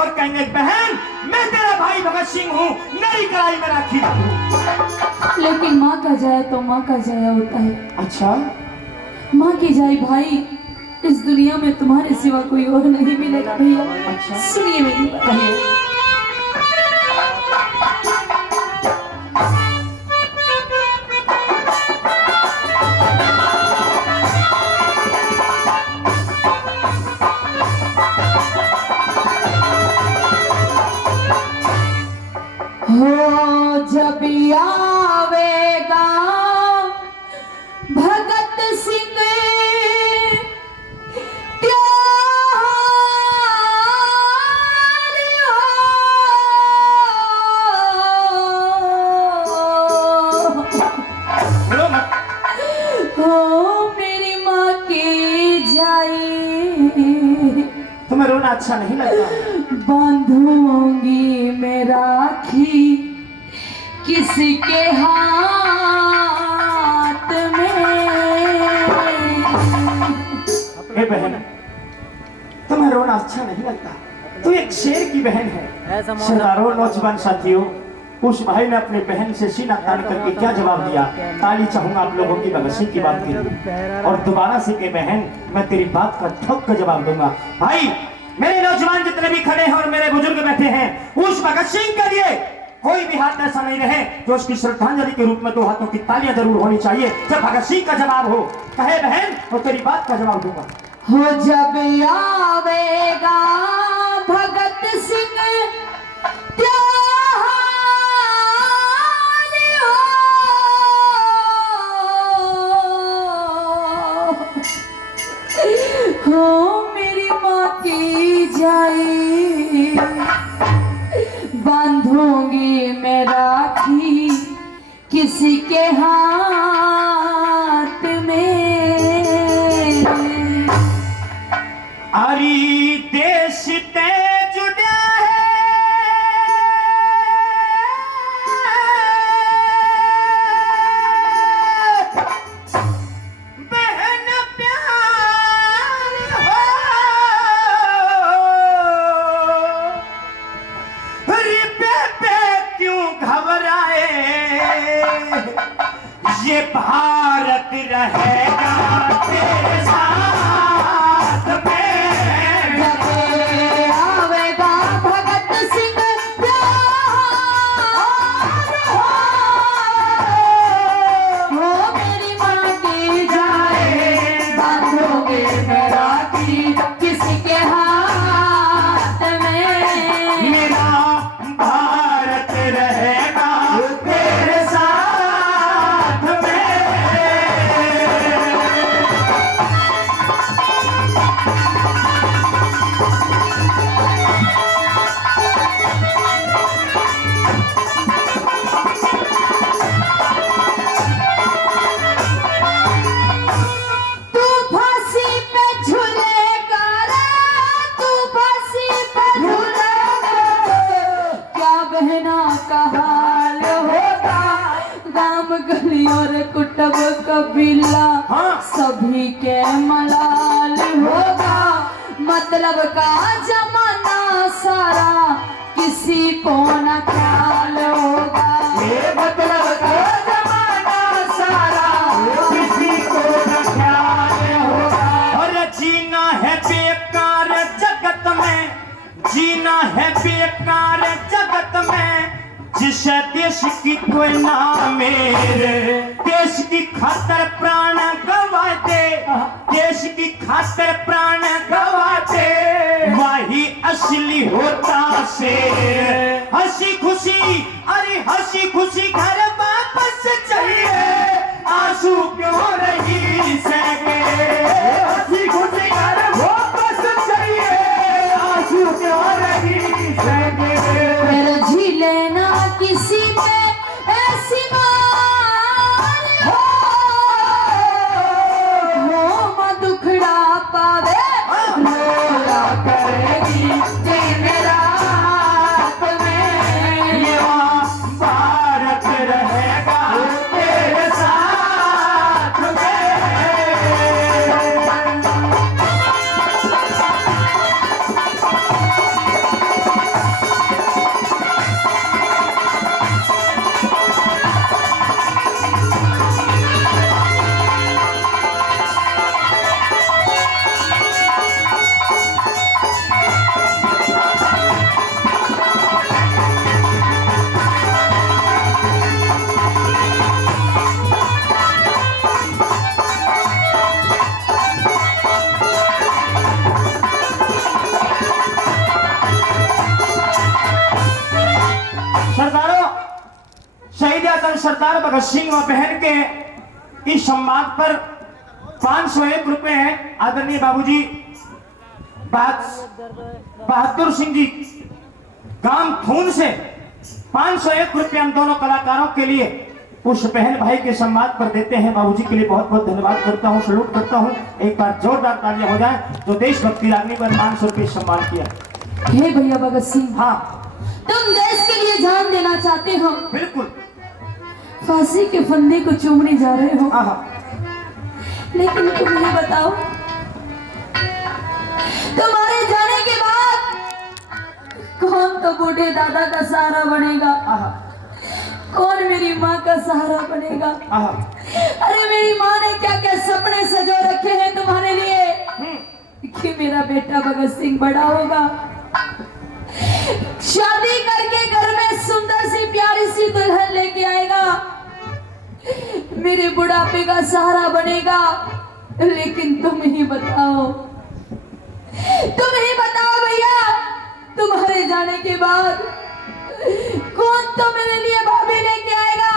और कहेंगे बहन मैं तेरा भाई भगत सिंह हूँ, मेरी कलाई में राखी बांधो। लेकिन माँ का जाए तो माँ का जाया होता है। अच्छा, माँ की जाए भाई, इस दुनिया में तुम्हारे सिवा कोई और नहीं मिलेगा भैया। अच्छा। सुनिए मेरी बात। कहिए। हो जब आवेगा भगत सिंह मेरी माँ की जाई, तुम्हें रोना अच्छा नहीं लगता? बांधूंगी मैं राखी किसी के हाथ में। हे बहन, तुम्हें रोना अच्छा नहीं लगता? तू एक शेर की बहन है। सरदारों नौजवान साथियों, उस भाई ने अपनी बहन से सीना तान करके क्या जवाब दिया? ताली चाहूंगा आप लोगों की भगत सिंह की बात की, और दोबारा से के बहन मैं तेरी बात का ठोक कर जवाब दूंगा। भाई, मेरे नौजवान जितने भी खड़े हैं और मेरे बुजुर्ग बैठे हैं, उस भगत सिंह के लिए कोई भी हाथ ऐसा नहीं रहे जो उसकी श्रद्धांजलि के रूप में दो हाथों की तालियां जरूर होनी चाहिए। जब भगत सिंह का जवाब हो, कहे बहन, तो तेरी बात का जवाब दूंगा। हो जब आवेगा भगत सिंह हो मेरी माँ की जाई, बांधूंगी मैं राखी किसी के हाथ में। आरी देश ते जुड़ा है, बहन प्यार हो, रिपे पे क्यों घबराए, ये भारत रहेगा तेरे साथ में। आवेगा भगत सिंह हो मेरी माँ की जाए, बांधोगे मैं राखी किसी के हाथ में। मेरा भारत रहेगा तेरे साथ में। तू फांसी पे झूलेगा रे, तू फांसी पे झूलेगा, क्या बहना का हाल होगा, गांव गली और कुटुंब कबीला हाँ। सभी के मलाल होगा। मतलब का जमाना सारा किसी को न ख्याल होगा। ये मतलब का जमाना सारा किसी को न ख्याल होगा। और जीना है बेकार जगत में, जीना है बेकार जगत में, जिसे देश की कोई ना मेरे, देश की खातर प्राण गवा दे, देश की खातर प्राण गवा दे, वही असली होता शेर। हंसी खुशी, अरे हंसी खुशी घर वापस चाहिए, आंसू क्यों रही सके, हंसी खुशी घर वापस चाहिए, आंसू क्यों रही सके। फिर झीले ना किसी पे ऐसी मार हो दुखड़ा पावे, रोया करेगी दिन रात में। ये भारत रहेगा तेरे साथ में। सरदार भगत सिंह व बहन के इस संवाद पर 501 रुपए है आदरणीय बाबूजी बहादुर सिंह जी गांव थून से 501 रुपए हम दोनों कलाकारों के लिए उस बहन भाई के सम्मान पर देते हैं। बाबूजी के लिए बहुत बहुत धन्यवाद करता हूँ, सलूट करता हूँ। एक बार जोरदार तालियां हो जाए जो देशभक्ति लागनी पर 500 रुपए सम्मान किया। हे भैया भगत सिंह, हाँ तुम देश के लिए जान देना चाहते हो, बिल्कुल। फांसी के फंदे को चूमने जा रहे हो, हाँ लेकिन तुम ये बताओ, तुम्हारे जाने के बाद कौन तो बूढ़े दादा का सहारा बनेगा, कौन मेरी माँ का सहारा बनेगा। अरे मेरी माँ ने क्या क्या सपने सजो रखे हैं तुम्हारे लिए कि मेरा बेटा भगत सिंह बड़ा होगा, शादी करके घर में सुंदर सी प्यारी सी दुल्हन लेके आएगा, मेरे बुढ़ापे का सहारा बनेगा। लेकिन तुम ही बताओ, तुम ही बताओ भैया, तुम्हारे जाने के बाद कौन तो मेरे लिए भाभी लेके आएगा,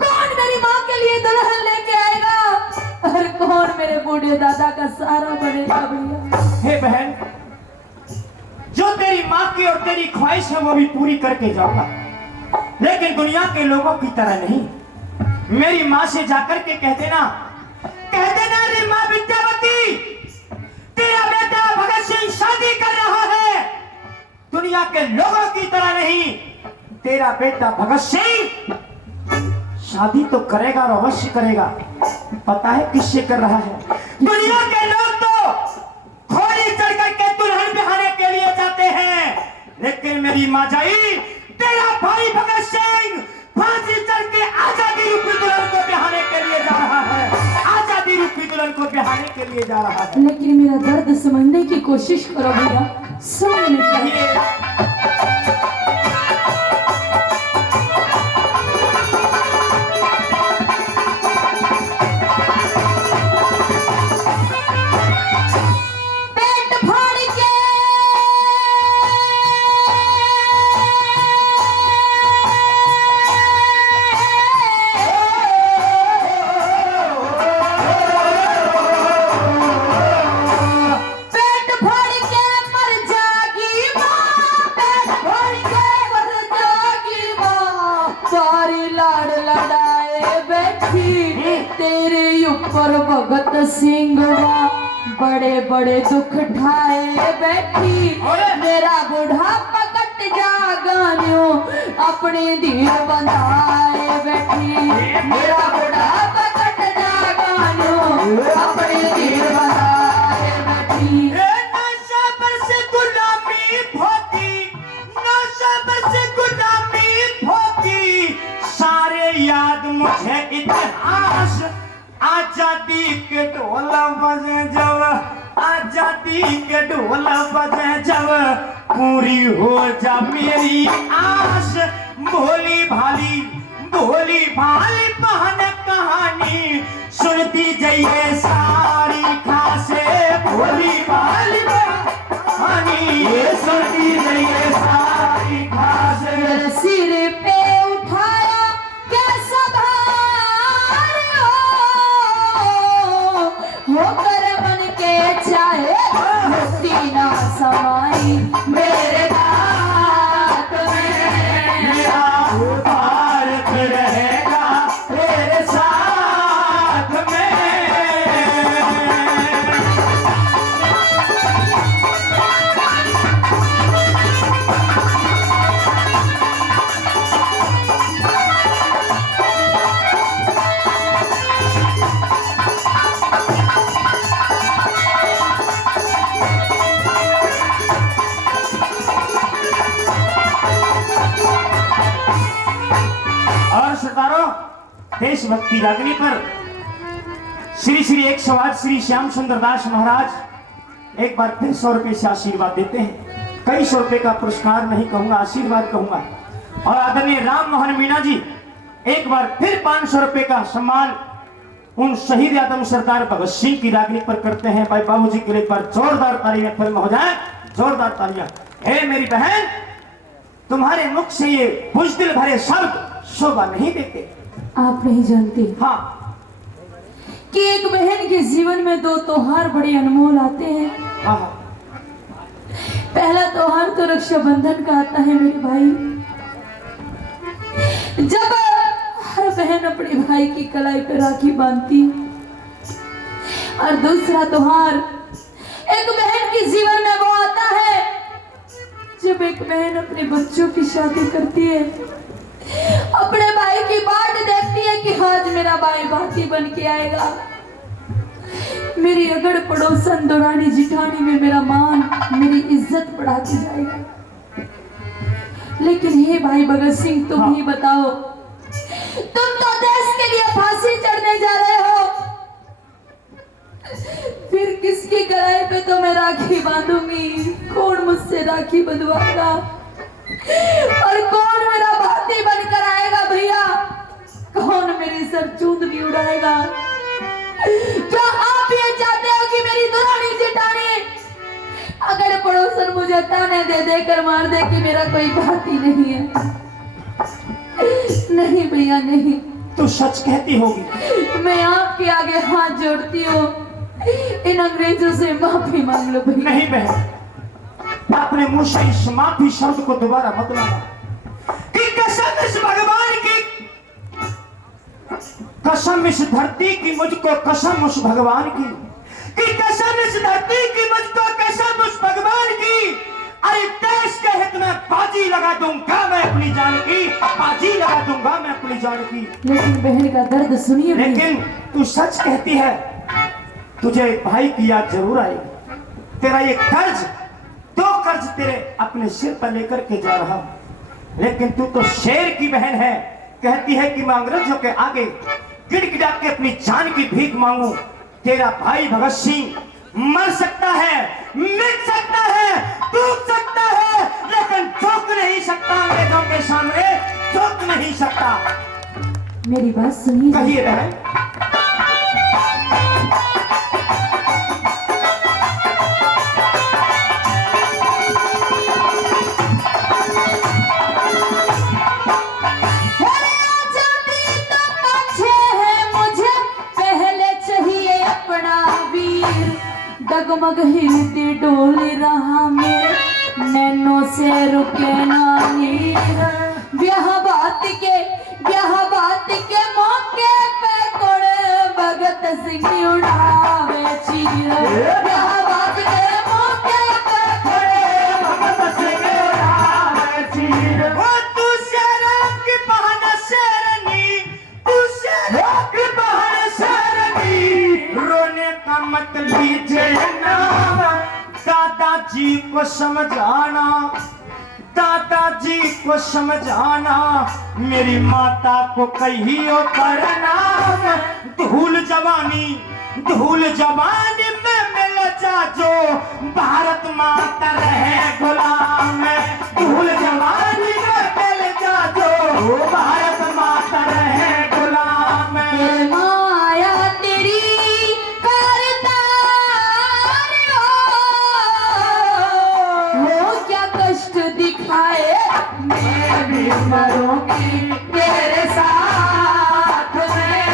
कौन मेरी माँ के लिए दुल्हन लेके आएगा, और कौन मेरे बूढ़े दादा का सहारा बनेगा भैया। हे बहन, जो तेरी माँ की और तेरी ख्वाहिश है वो भी पूरी करके जाऊंगा, लेकिन दुनिया के लोगों की तरह नहीं। मेरी माँ से जाकर के कह देना रे माँ विद्यावती, तेरा बेटा भगत सिंह शादी कर रहा है। दुनिया के लोगों की तरह नहीं, तेरा बेटा भगत सिंह शादी तो करेगा और अवश्य करेगा। पता है किससे कर रहा है? दुनिया के लोग तो घोड़ी चढ़ करके दुल्हन बिहाने के लिए जाते हैं, लेकिन मेरी माँ जाई, तेरा भाई भगत सिंह फांसी चढ़ के आजादी रूपी दुल्हन को बिहाने के लिए जा रहा है, आजादी रूपी दुल्हन को बिहाने के लिए जा रहा है। लेकिन मेरा दर्द समझने की कोशिश करो भैया, समझने की। भगत सिंह बड़े बड़े दुख ठाए बैठी, मेरा बुढ़ापा कट जागानियों अपने धीर बंधाए बैठी, मेरा बुढ़ापा कट जागानियों अपने धीर बंधाए बैठी। नशा से गुलामी भोगी, नशा से गुलामी भोगी, सारे याद मुझे इतिहास। आजादी के ढोल बजे जब, आजादी के ढोल बजे जब, पूरी हो जा मेरी आस। भोली भाली बहन कहानी सुनती जाइए सारी खासे, भोली भाली कहानी सुनती जाइए सारी खासे। सिर पे उठाया कैसा होकर मन के चाहे मुक्ति ना समाई मेरे हाथ में, मेरा भारत रहेगा तेरे साथ में। देशभक्ति रागनी पर श्री श्री 108 श्री श्याम सुंदर दास महाराज एक बार फिर 100 रुपए से आशीर्वाद देते हैं। कई 100 रुपए का पुरस्कार नहीं कहूंगा, आशीर्वाद कहूंगा। और आदरणीय राम मोहन मीणा जी एक बार फिर 500 रुपए का सम्मान उन शहीद आदम सरदार भगत सिंह की रागनी पर करते हैं। भाई बाबूजी के लिए एक बार जोरदार तालियां फिल्म हो जाए, जोरदार तालियां। हे मेरी बहन, तुम्हारे मुख से ये बुज़दिल भरे शब्द शोभा नहीं देते। आप नहीं जानते हाँ, कि एक बहन के जीवन में दो त्योहार बड़े अनमोल आते हैं। हाँ, हाँ। पहला त्योहार तो रक्षाबंधन का आता है मेरे भाई, जब हर बहन अपने भाई की कलाई पर राखी बांधती। और दूसरा त्योहार एक बहन के जीवन में वो आता है जब एक बहन अपने बच्चों की शादी करती है, अपने भाई की बाट देखती है कि आज मेरा भाई भाती बन के आएगा, मेरी अगड़ पड़ोसन दौरानी जिठानी में मेरा मान, मेरी इज्जत बढ़ा के जाएगा। लेकिन हे भाई भगत सिंह, तुम ही बताओ, तुम तो देश के लिए फांसी चढ़ने जा रहे हो, फिर किसकी कलाई पे तो मैं राखी बांधूंगी? कौन मुझसे राखी बंधवाएगा और कौन मेरा भाती बनकर आएगा? भैया, कौन मेरी सर चूंदनी उड़ाएगा? क्या आप ये चाहते हो कि मेरी दुरानी जेठानी अगर पड़ोसन मुझे ताने दे देकर मार दे कि मेरा कोई भाती नहीं है? नहीं भैया, नहीं। तू सच कहती होगी। मैं आपके आगे हाथ जोड़ती हूँ, इन अंग्रेजों से माफी मांग लो भैया। नहीं बहन, अपने मुंह से इस माफी शब्द को दोबारा मत लाना। कि कसम इस भगवान की, कसम इस धरती की, मुझको कसम उस भगवान की, कि कसम इस धरती की, मुझको कसम उस भगवान की। अरे देश के हित में बाजी लगा दूंगा मैं अपनी जान की, बाजी लगा दूंगा मैं अपनी जान की। लेकिन बहन का दर्द सुनिए। लेकिन तू सच कहती है, तुझे भाई की याद जरूर आएगी। तेरा ये कर्ज, दो कर्ज तेरे अपने सिर पर लेकर के जा रहा हूं। लेकिन तू तो शेर की बहन है, कहती है कि मैं अंग्रेजों के आगे गिड़गिड़ा के अपनी जान की भीख मांगू। तेरा भाई भगत सिंह मर सकता है, मिट सकता है, टूट सकता है, लेकिन झुक नहीं सकता अंग्रेजों के सामने, झुक नहीं सकता। मेरी बात सुनिए। कहिए बहन। डगमग हिलती डोली रहा मेरे नैनों से रुके ना नीर। ब्याह बात के मौके पे कोड़े भगत सिंह उड़ावे चीर। ब्याह बात के मौके पे कोड़े भगत सिंह उड़ावे चीर। ओ तू शेरों की बहन शेरनी, तू शेरों की बहन शेरनी, रोने का मत लीजिए ना, दादाजी को समझाना, दादाजी को समझाना, मेरी माता को कहियो करना। धूल जवानी में मिल जा जो, भारत माता रहे गुलाम। धूल जवानी में मिल जा जो, भारत माता रहे गुलाम। माया तेरी करता वो क्या कष्ट दिखाए, मैं भी मरूंगी तेरे साथ में।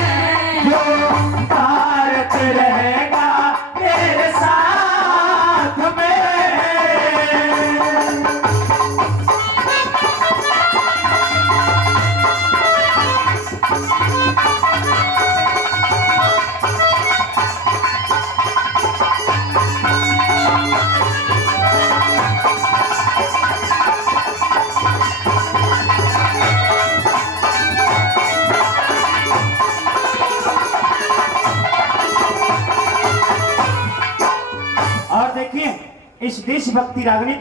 जो भारत रहेगा तेरे साथ में। और देखिए इस देशभक्ति रागनी